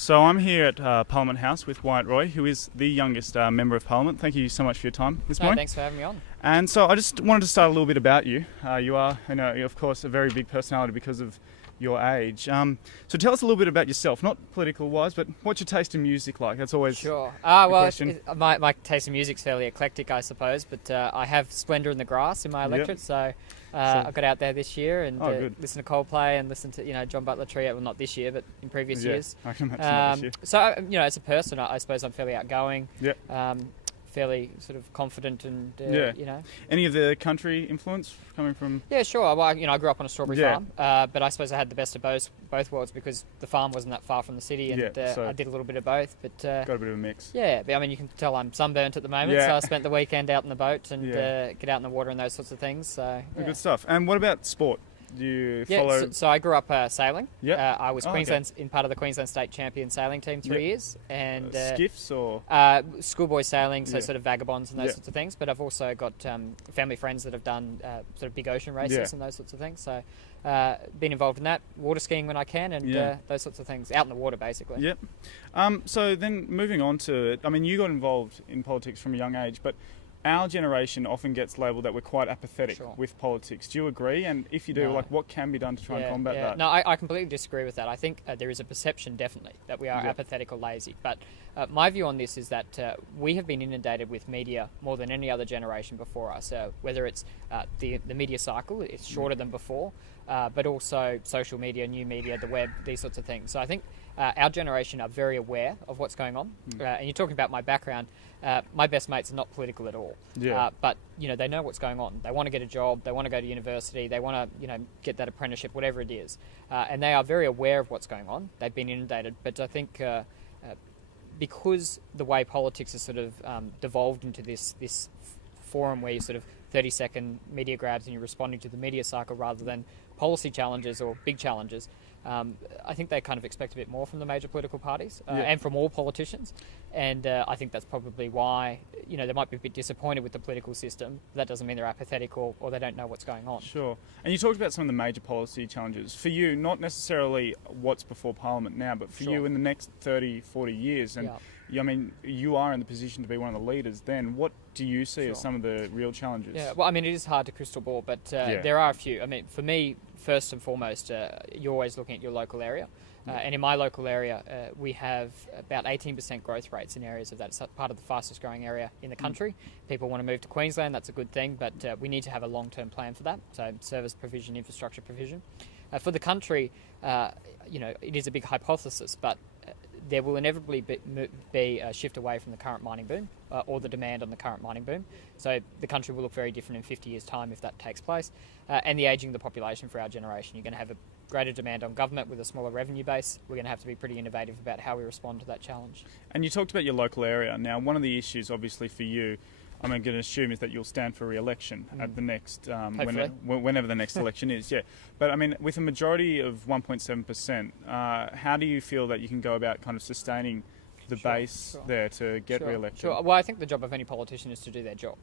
So I'm here at Parliament House with Wyatt Roy, who is the youngest Member of Parliament. Thank you so much for your time this morning. Thanks for having me on. And so I just wanted to start a little bit about you. You are, you're of course, a very big personality because of your age. So tell us a little bit about yourself, not political-wise, but what's your taste in music like? That's always Sure. the Well, question. my taste in music's fairly eclectic, I suppose, but I have Splendour in the Grass in my electorate, so I got out there this year and listened to Coldplay and listened to John Butler Trio. Well, not this year, but in previous years. I can imagine that this year. So as a person, I suppose I'm fairly outgoing. Yeah. Fairly sort of confident and Any of the country influence coming from? Yeah, sure. Well, I grew up on a strawberry farm, but I suppose I had the best of both worlds because the farm wasn't that far from the city, and so I did a little bit of both. But got a bit of a mix. Yeah, but I mean, you can tell I'm sunburnt at the moment, so I spent the weekend out in the boat and get out in the water and those sorts of things. So Good stuff. And what about sport? Do you follow? So I grew up sailing. Yeah. I was in part of the Queensland State Champion sailing team 3 years, and skiffs or schoolboy sailing, so sort of vagabonds and those sorts of things. But I've also got family friends that have done sort of big ocean races and those sorts of things. So been involved in that, water skiing when I can, and those sorts of things, out in the water basically. Yep. So then moving on to it, I mean, you got involved in politics from a young age, but our generation often gets labelled that we're quite apathetic with politics. Do you agree? And if you do, what can be done to try and combat that? No, I completely disagree with that. I think there is a perception, definitely, that we are apathetic or lazy. But my view on this is that we have been inundated with media more than any other generation before us. Whether it's the media cycle, it's shorter than before, but also social media, new media, the web, these sorts of things. So I think our generation are very aware of what's going on. And you're talking about my background. My best mates are not political at all. But they know what's going on. They want to get a job. They want to go to university. They want to get that apprenticeship, whatever it is. And they are very aware of what's going on. They've been inundated. But I think because the way politics has sort of devolved into this forum where you sort of 30-second media grabs and you're responding to the media cycle rather than policy challenges or big challenges, I think they kind of expect a bit more from the major political parties and from all politicians. And I think that's probably why, they might be a bit disappointed with the political system. That doesn't mean they're apathetic or they don't know what's going on. Sure. And you talked about some of the major policy challenges. For you, not necessarily what's before Parliament now, but for you in the next 30, 40 years. And I mean, you are in the position to be one of the leaders then. What do you see as some of the real challenges? Yeah, well, I mean, it is hard to crystal ball, but there are a few. I mean, for me, first and foremost, you're always looking at your local area. And in my local area, we have about 18% growth rates in areas of that. It's part of the fastest growing area in the country. People want to move to Queensland, that's a good thing, but we need to have a long-term plan for that. So service provision, infrastructure provision. For the country, it is a big hypothesis, but there will inevitably be a shift away from the current mining boom or the demand on the current mining boom. So the country will look very different in 50 years' time if that takes place. And the ageing of the population for our generation. You're going to have a greater demand on government with a smaller revenue base. We're going to have to be pretty innovative about how we respond to that challenge. And you talked about your local area. Now, one of the issues, obviously, for you, I'm going to assume, is that you'll stand for re-election at the next, whenever the next election is. Yeah, but I mean, with a majority of 1.7%, how do you feel that you can go about kind of sustaining the base there to get re-elected? Sure. Well, I think the job of any politician is to do their job.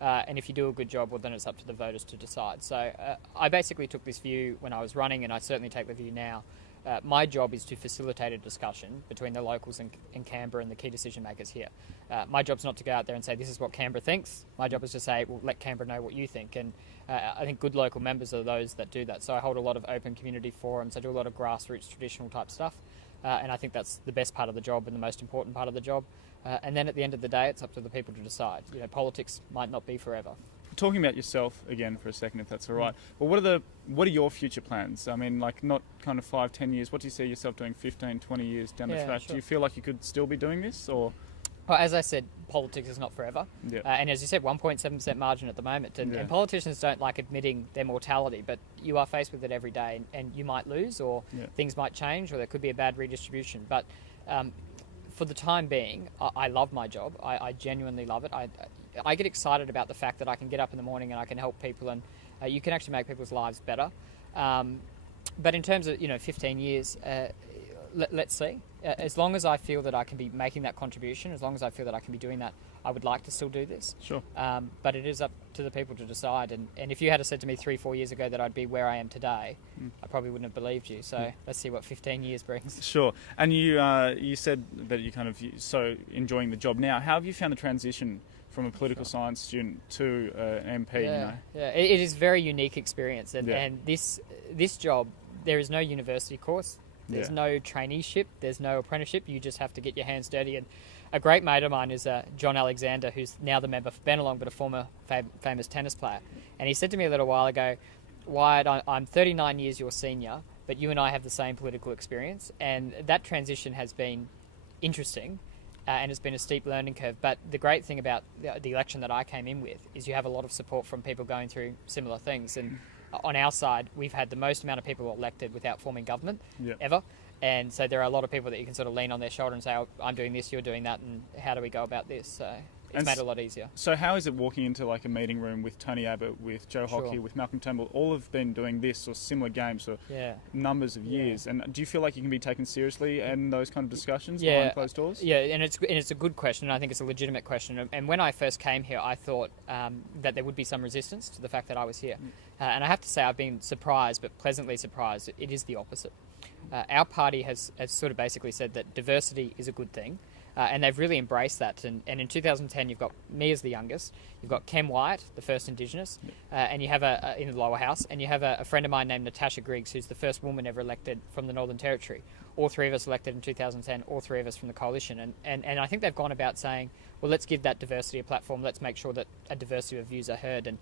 And if you do a good job, well, then it's up to the voters to decide. So I basically took this view when I was running, and I certainly take the view now. My job is to facilitate a discussion between the locals in Canberra and the key decision makers here. My job's not to go out there and say, this is what Canberra thinks. My job is to say, well, let Canberra know what you think. And I think good local members are those that do that. So I hold a lot of open community forums. I do a lot of grassroots, traditional type stuff. And I think that's the best part of the job and the most important part of the job. And then at the end of the day, it's up to the people to decide. Politics might not be forever. Talking about yourself again for a second, if that's all right. Well, what are your future plans? I mean, like not kind of 5, 10 years. What do you see yourself doing 15, 20 years down the track? Sure. Do you feel like you could still be doing this, or? Well, as I said, politics is not forever. And as you said, 1.7% margin at the moment. And politicians don't like admitting their mortality, but you are faced with it every day. And you might lose, or things might change, or there could be a bad redistribution. But for the time being, I love my job. I genuinely love it. I get excited about the fact that I can get up in the morning and I can help people, and you can actually make people's lives better. But in terms of 15 years, let's see. As long as I feel that I can be making that contribution, as long as I feel that I can be doing that, I would like to still do this. Sure. But it is up to the people to decide. And if you had said to me 3-4 years ago that I'd be where I am today, I probably wouldn't have believed you. So let's see what 15 years brings. Sure. And you said that you kind of so enjoying the job now. How have you found the transition from a political science student to an MP? Yeah, it is a very unique experience. And this job, there is no university course. There's no traineeship. There's no apprenticeship. You just have to get your hands dirty. And a great mate of mine is John Alexander, who's now the member for Bennelong, but a former famous tennis player. And he said to me a little while ago, Wyatt, I'm 39 years your senior, but you and I have the same political experience. And that transition has been interesting, and it's been a steep learning curve. But the great thing about the election that I came in with is you have a lot of support from people going through similar things. And on our side, we've had the most amount of people elected without forming government ever. And so there are a lot of people that you can sort of lean on their shoulder and say, oh, I'm doing this, you're doing that, and how do we go about this? So it's made it a lot easier. So how is it walking into like a meeting room with Tony Abbott, with Joe Hockey, with Malcolm Turnbull? All have been doing this or similar games for numbers of years. And do you feel like you can be taken seriously in those kind of discussions behind closed doors? Yeah, and it's a good question, and I think it's a legitimate question. And when I first came here, I thought that there would be some resistance to the fact that I was here. And I have to say I've been surprised, but pleasantly surprised. It is the opposite. Our party has sort of basically said that diversity is a good thing. And they've really embraced that. And in 2010, you've got me as the youngest, you've got Ken Wyatt, the first Indigenous, and you have in the lower house, and you have a friend of mine named Natasha Griggs, who's the first woman ever elected from the Northern Territory. All three of us elected in 2010, all three of us from the coalition. And I think they've gone about saying, well, let's give that diversity a platform, let's make sure that a diversity of views are heard. And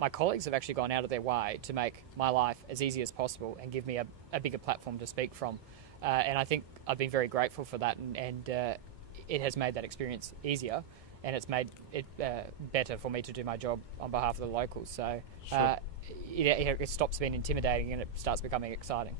my colleagues have actually gone out of their way to make my life as easy as possible and give me a bigger platform to speak from. And I think I've been very grateful for that, and it has made that experience easier, and it's made it better for me to do my job on behalf of the locals. So it stops being intimidating and it starts becoming exciting.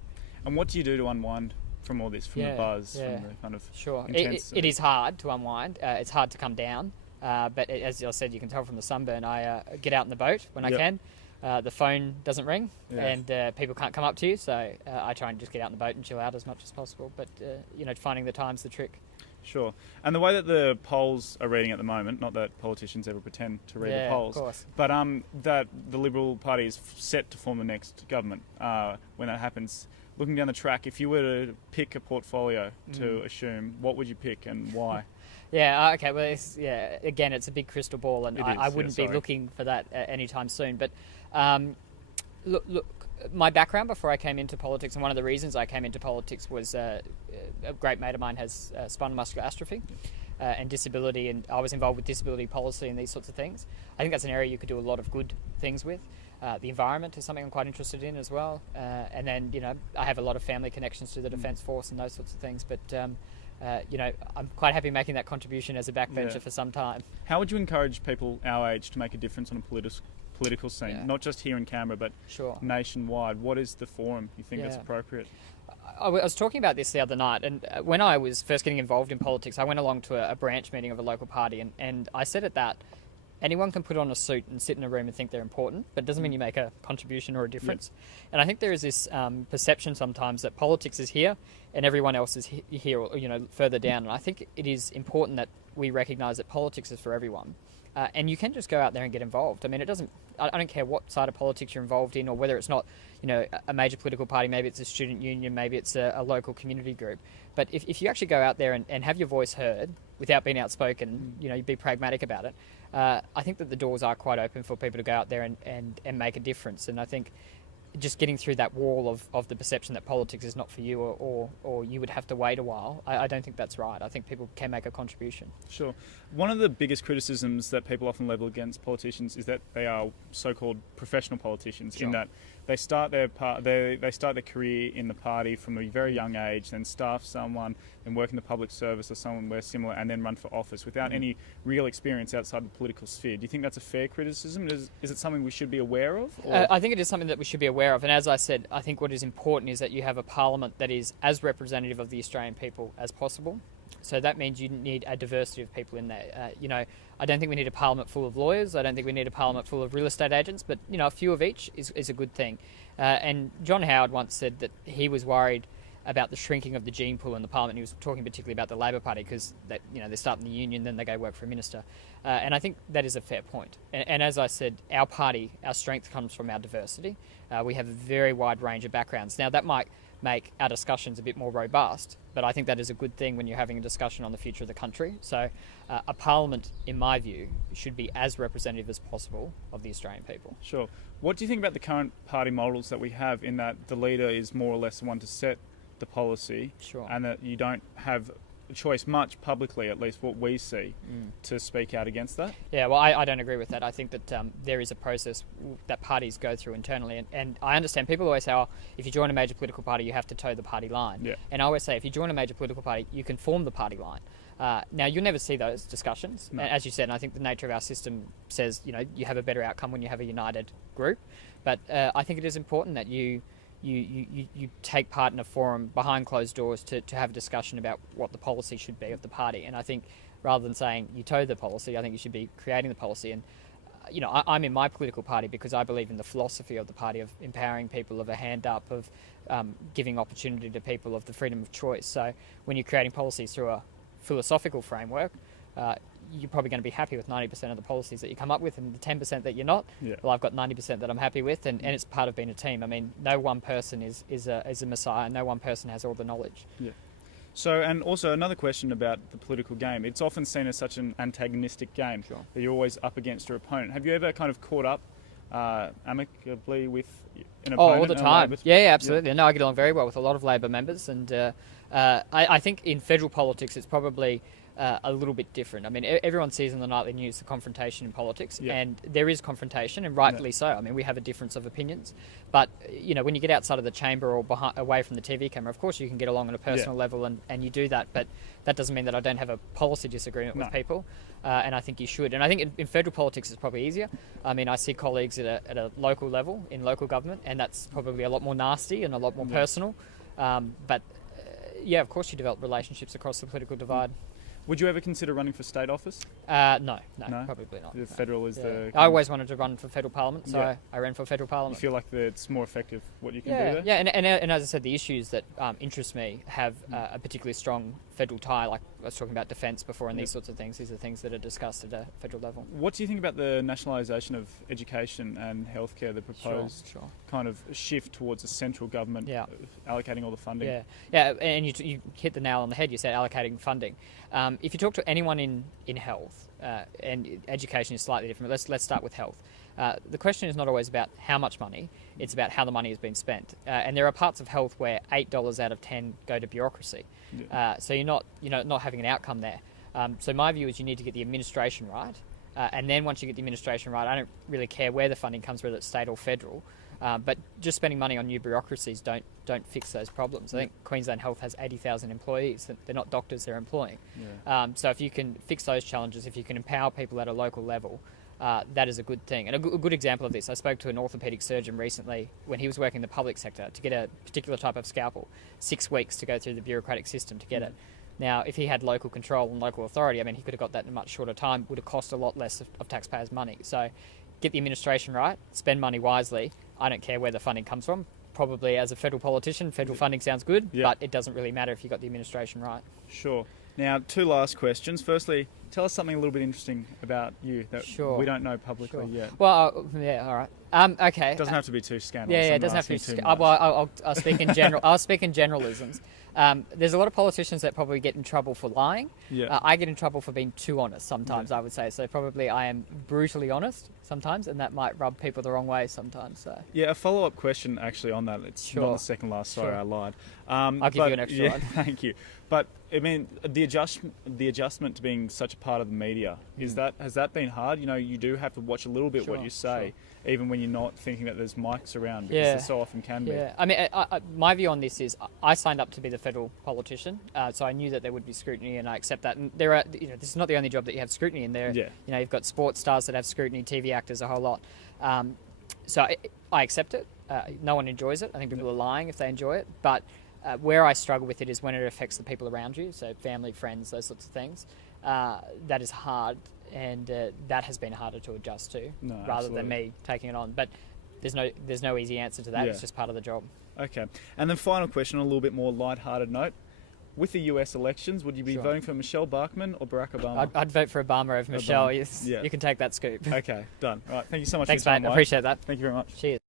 And what do you do to unwind from all this, from the buzz, from the kind of intense... It is hard to unwind. It's hard to come down. But as I said, you can tell from the sunburn, I get out in the boat when I can. The phone doesn't ring, and people can't come up to you, so I try and just get out in the boat and chill out as much as possible. But, finding the time's the trick. Sure. And the way that the polls are reading at the moment, not that politicians ever pretend to read the polls, of course, but that the Liberal Party is set to form the next government when that happens. Looking down the track, if you were to pick a portfolio to assume, what would you pick and why? Okay. Well, again, it's a big crystal ball, and I wouldn't be looking for that anytime soon. But look, my background before I came into politics, and one of the reasons I came into politics was a great mate of mine has spinal muscular atrophy and disability, and I was involved with disability policy and these sorts of things. I think that's an area you could do a lot of good things with. The environment is something I'm quite interested in as well. And then, I have a lot of family connections to the Defence Force and those sorts of things. But, I'm quite happy making that contribution as a backbencher for some time. How would you encourage people our age to make a difference on a political scene, not just here in Canberra, but nationwide? What is the forum you think that's appropriate? I was talking about this the other night, and when I was first getting involved in politics, I went along to a branch meeting of a local party, and I said at that, anyone can put on a suit and sit in a room and think they're important, but it doesn't mean you make a contribution or a difference. And I think there is this perception sometimes that politics is here and everyone else is here, or, further down. And I think it is important that we recognise that politics is for everyone. And you can just go out there and get involved. I mean, I don't care what side of politics you're involved in, or whether it's not, a major political party, maybe it's a student union, maybe it's a local community group. But if you actually go out there and have your voice heard without being outspoken, you be pragmatic about it, I think that the doors are quite open for people to go out there and make a difference. And I think just getting through that wall of the perception that politics is not for you, or you would have to wait a while, I don't think that's right. I think people can make a contribution. Sure. One of the biggest criticisms that people often level against politicians is that they are so-called professional politicians, in that they start their career in the party from a very young age, then staff someone, then work in the public service or somewhere similar, and then run for office without any real experience outside the political sphere. Do you think that's a fair criticism? Is it something we should be aware of? I think it is something that we should be aware of. And as I said, I think what is important is that you have a parliament that is as representative of the Australian people as possible. So that means you need a diversity of people in there. I don't think we need a parliament full of lawyers. I don't think we need a parliament full of real estate agents. But, a few of each is a good thing. And John Howard once said that he was worried about the shrinking of the gene pool in the parliament. He was talking particularly about the Labor Party because they start in the union, then they go work for a minister. And I think that is a fair point. And as I said, our party, our strength comes from our diversity. We have a very wide range of backgrounds. Now, that might make our discussions a bit more robust, but I think that is a good thing when you're having a discussion on the future of the country. So a parliament, in my view, should be as representative as possible of the Australian people. Sure. What do you think about the current party models that we have, in that the leader is more or less the one to set the policy, Sure. and that you don't have a choice much publicly, at least what we see, to speak out against that? Yeah, well, I don't agree with that. I think that there is a process that parties go through internally. And I understand people always say, oh, if you join a major political party, you have to toe the party line. Yeah. And I always say, if you join a major political party, you can form the party line. Now, you'll never see those discussions. No. As you said, and I think the nature of our system says, you have a better outcome when you have a united group. But I think it is important that you take part in a forum behind closed doors to have a discussion about what the policy should be of the party. And I think rather than saying you toe the policy, I think you should be creating the policy. And I'm in my political party because I believe in the philosophy of the party of empowering people, of a hand up, of giving opportunity to people, of the freedom of choice. So when you're creating policies through a philosophical framework, you're probably going to be happy with 90% of the policies that you come up with, and the 10% that you're not, well, I've got 90% that I'm happy with, and it's part of being a team. I mean, no one person is a messiah, no one person has all the knowledge. Yeah. So, and also another question about the political game. It's often seen as such an antagonistic game, Sure. that you're always up against your opponent. Have you ever kind of caught up amicably with an opponent? Oh, all the time. Yeah, absolutely. No, I get along very well with a lot of Labor members, and I think in federal politics it's probably a little bit different. I mean, everyone sees in the nightly news the confrontation in politics, and there is confrontation, and rightfully so. I mean, we have a difference of opinions, but when you get outside of the chamber or away from the TV camera, of course you can get along on a personal level, and you do that, but that doesn't mean that I don't have a policy disagreement with people, and I think you should. And I think in federal politics it's probably easier. I mean, I see colleagues at a local level in local government, and that's probably a lot more nasty and a lot more personal, but of course you develop relationships across the political divide. Would you ever consider running for state office? No, probably not. The federal is the... I always wanted to run for federal parliament, so I ran for federal parliament. You feel like it's more effective what you can do there? Yeah, and as I said, the issues that interest me have a particularly strong federal tie, like I was talking about defence before, and these sorts of things. These are things that are discussed at a federal level. What do you think about the nationalisation of education and healthcare, the proposed kind of shift towards a central government allocating all the funding? Yeah, and you hit the nail on the head. You said allocating funding. If you talk to anyone in health, and education is slightly different, but let's start with health. The question is not always about how much money, it's about how the money has been spent. And there are parts of health where $8 out of 10 go to bureaucracy. So you're not having an outcome there. So my view is you need to get the administration right. And then once you get the administration right, I don't really care where the funding comes, whether it's state or federal. But just spending money on new bureaucracies don't fix those problems. I think Queensland Health has 80,000 employees. They're not doctors they're employing. So if you can fix those challenges, if you can empower people at a local level, that is a good thing. And a good example of this, I spoke to an orthopaedic surgeon recently when he was working in the public sector to get a particular type of scalpel, 6 weeks to go through the bureaucratic system to get it. Now, if he had local control and local authority, I mean, he could have got that in a much shorter time, would have cost a lot less of taxpayers' money. So get the administration right, spend money wisely. I don't care where the funding comes from. Probably as a federal politician, federal funding sounds good, but it doesn't really matter if you got the administration right. Sure. Now, 2 last questions. Firstly, tell us something a little bit interesting about you that we don't know publicly yet. Well, all right. Okay. It doesn't have to be too scandalous. Yeah, it doesn't have to be. I'll speak in general. I'll speak in generalisms. There's a lot of politicians that probably get in trouble for lying. I get in trouble for being too honest sometimes, I would say. So probably I am brutally honest sometimes, and that might rub people the wrong way sometimes. So. Yeah, a follow-up question actually on that. It's not the second last. Sorry, I lied. I'll give you an extra one. Thank you. But I mean, the adjustment to being such a part of the media, has that been hard? You do have to watch a little bit what you say, even when you're not thinking that there's mics around, because there so often can be. Yeah, I mean, my view on this is I signed up to be the federal politician, so I knew that there would be scrutiny, and I accept that. And there are, this is not the only job that you have scrutiny in there. You've got sports stars that have scrutiny, TV actors, a whole lot. So I accept it. No one enjoys it. I think people are lying if they enjoy it, but. Where I struggle with it is when it affects the people around you, so family, friends, those sorts of things. That is hard, and that has been harder to adjust to, rather than me taking it on. But there's no easy answer to that. Yeah. It's just part of the job. Okay. And then final question on a little bit more light-hearted note. With the US elections, would you be Sure. voting for Michelle Bachmann or Barack Obama? I'd vote for Obama over Michelle. Yeah. You can take that scoop. Okay, done. All right, thank you so much Thanks, for your time, mate. I Wyatt. appreciate that. Thank you very much. Cheers.